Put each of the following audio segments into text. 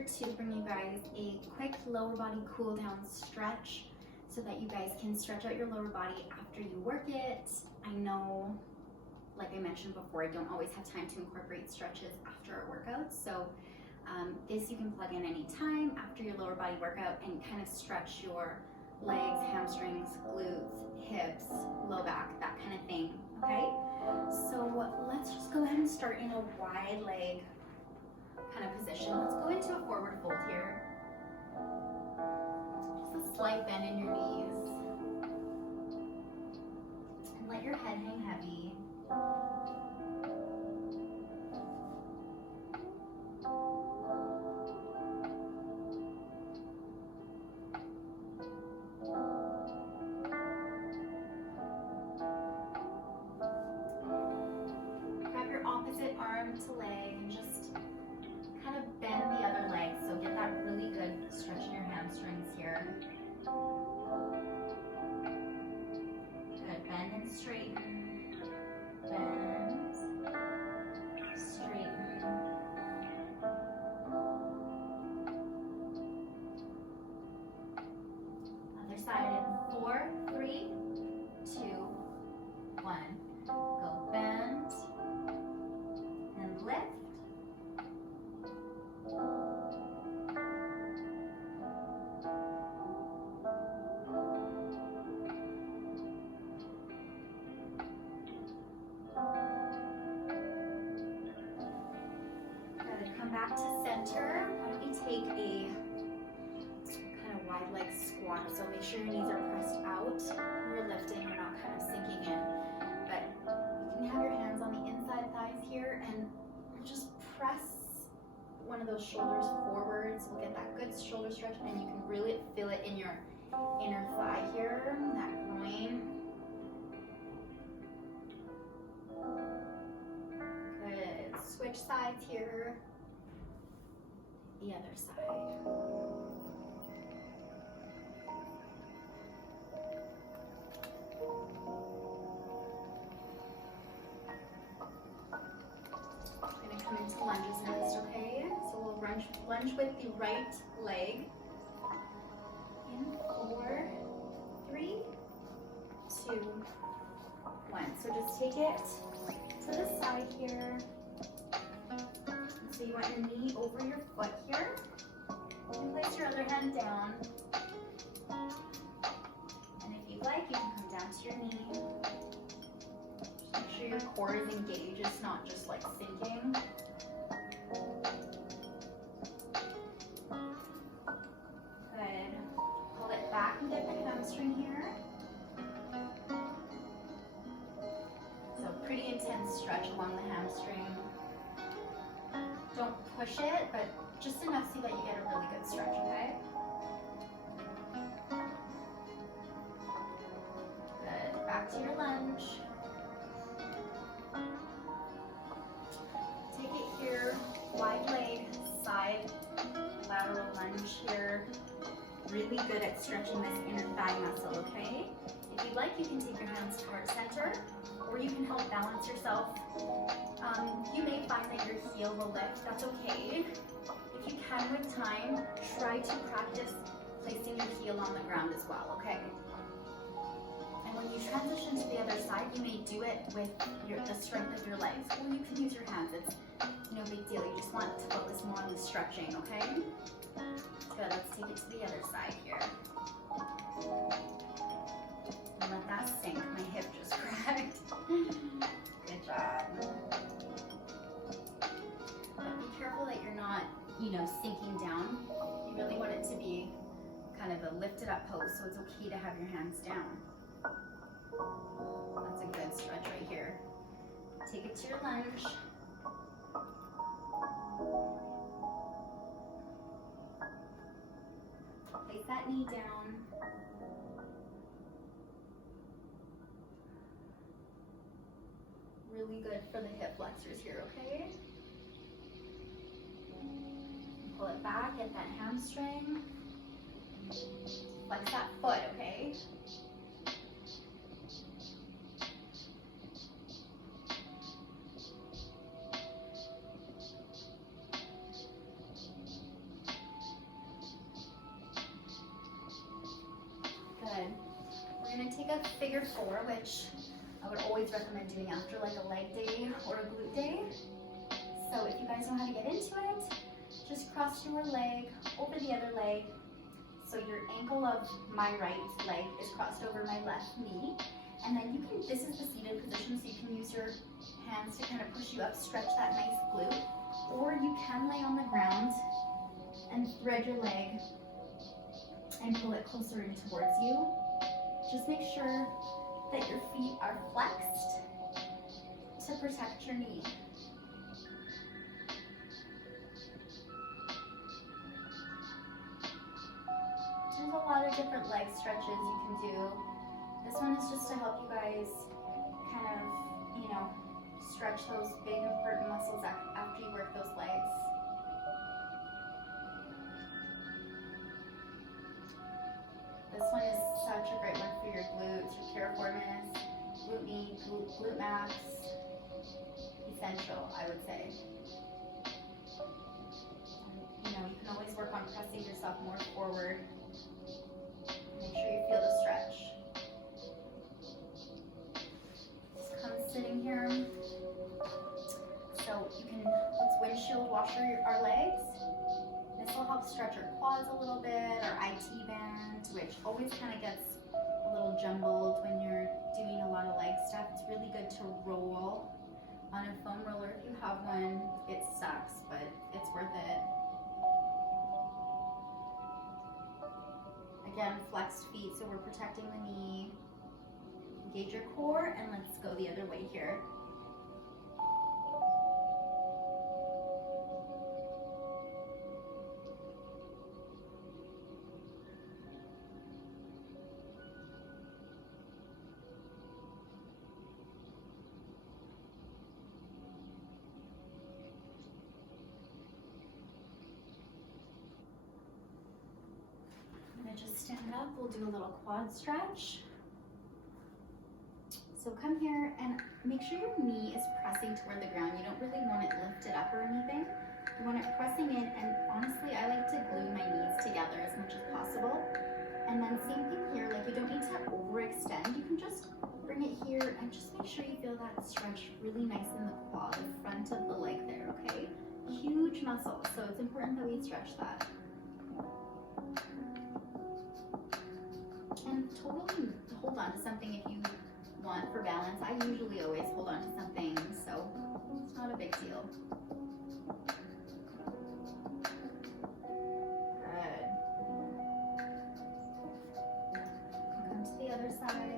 here to bring you guys a quick lower body cool down stretch so that you guys can stretch out your lower body after you work it. I know, like I mentioned before, I don't always have time to incorporate stretches after our workouts, so this you can plug in anytime after your lower body workout and kind of stretch your legs, hamstrings, glutes, hips, low back, that kind of thing, okay? So let's just go ahead and start in a wide leg kind of position. Let's go into a forward fold here. Just a slight bend in your knees. And let your head hang heavy. Grab your opposite arm to leg and just kind of bend the other leg, so get that really good stretch in your hamstrings here. Good, bend and straighten, bend, straighten. Other side in 4, 3, 2, 1. Go bend and lift. Come back to center. Why don't you take a kind of wide leg squat, so make sure your knees are pressed out. When you're lifting, you're not kind of sinking in. But you can have your hands on the inside thighs here and just press one of those shoulders forwards. We'll get that good shoulder stretch, and you can really feel it in your inner thigh here, that groin. Good. Switch sides here. The other side. I'm going to come into lunges next, okay? So we'll lunge with the right leg. In 4, 3, 2, 1. So just take it to the side here. So you want your knee over your foot here. And place your other hand down. And if you'd like, you can come down to your knee. Just make sure your core is engaged, it's not just like sinking. Good. Pull it back and get the hamstring here. So pretty intense stretch along the hamstring. Don't push it, but just enough so that you get a really good stretch, okay? Good. Back to your lunge. Take it here, wide leg, side, lateral lunge here. Really good at stretching this inner thigh muscle, okay? If you'd like, you can take your hands towards center, or you can help balance yourself. You may find that your heel will lift, that's okay. If you can with time, try to practice placing your heel on the ground as well, okay? And when you transition to the other side, you may do it with the strength of your legs, or you can use your hands, it's no big deal. You just want to focus more on the stretching, okay? Good, let's take it to the other side here. And let that sink, my hip just cracked. Good job. But be careful that you're not, sinking down. You really want it to be kind of a lifted up pose, so it's okay to have your hands down. That's a good stretch right here. Take it to your lunge. Place that knee down. Really good for the hip flexors here, okay? Pull it back, get that hamstring. Flex that foot, okay? We're gonna take a figure four, which I would always recommend doing after like a leg day or a glute day. So if you guys know how to get into it, just cross your leg over the other leg. So your ankle of my right leg is crossed over my left knee. And then you can, this is the seated position, so you can use your hands to kind of push you up, stretch that nice glute. Or you can lay on the ground and thread your leg and pull it closer in towards you. Just make sure that your feet are flexed to protect your knee. There's a lot of different leg stretches you can do. This one is just to help you guys kind of, you know, stretch those big important muscles after you work those legs. This one is such a great one for your glutes, your piriformis, glute med, glute max. Essential, I would say. And, you know, you can always work on pressing yourself more forward. Make sure you feel the stretch. Just come sitting here. So you can, let's windshield washer our legs. This will help stretch our quads a little bit, our IT band, which always kind of gets a little jumbled when you're doing a lot of leg stuff. It's really good to roll on a foam roller. If you have one, it sucks, but it's worth it. Again, flexed feet, so we're protecting the knee. Engage your core, and let's go the other way here. Just stand up, we'll do a little quad stretch. So come here and make sure your knee is pressing toward the ground. You don't really want it lifted up or anything. You want it pressing in, and honestly, I like to glue my knees together as much as possible. And then same thing here, like you don't need to overextend. You can just bring it here and just make sure you feel that stretch really nice in the quad, the front of the leg there, okay? Huge muscle, so it's important that we stretch that. And totally hold on to something if you want for balance. I usually always hold on to something, so it's not a big deal. Good. Come to the other side.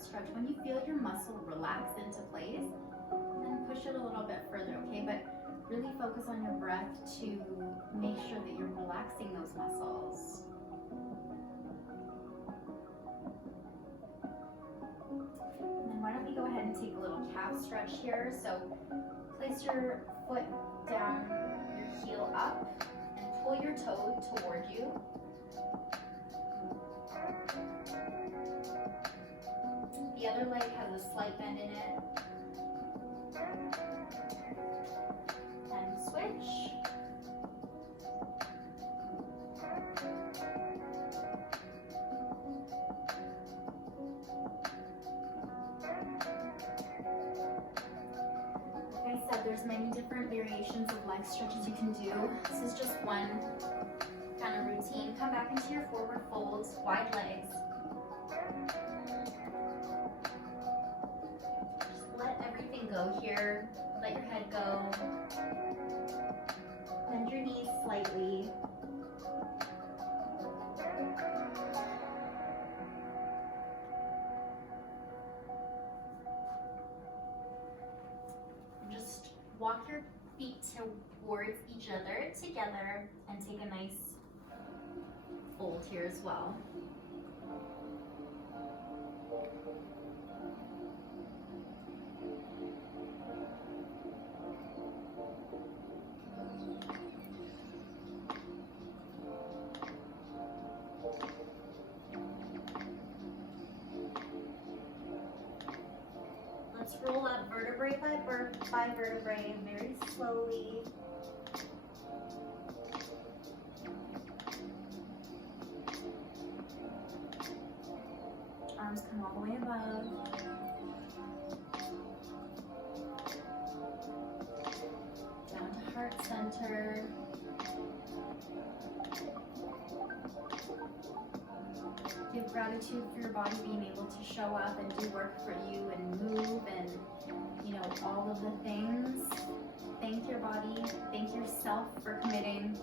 Stretch. When you feel your muscle relax into place, then push it a little bit further, okay? But really focus on your breath to make sure that you're relaxing those muscles. And then why don't we go ahead and take a little calf stretch here. So place your foot down, your heel up, and pull your toe toward you. The other leg has a slight bend in it. And switch. Like I said, there's many different variations of leg stretches you can do. This is just one kind of routine. Come back into your forward folds, wide legs. Go here, let your head go, bend your knees slightly. And just walk your feet towards each other together and take a nice fold here as well. roll up vertebrae by vertebrae very slowly. Arms come all the way above. Down to heart center. Give gratitude for your body being able to show up and do work for you and move and, you know, all of the things. Thank your body, thank yourself for committing.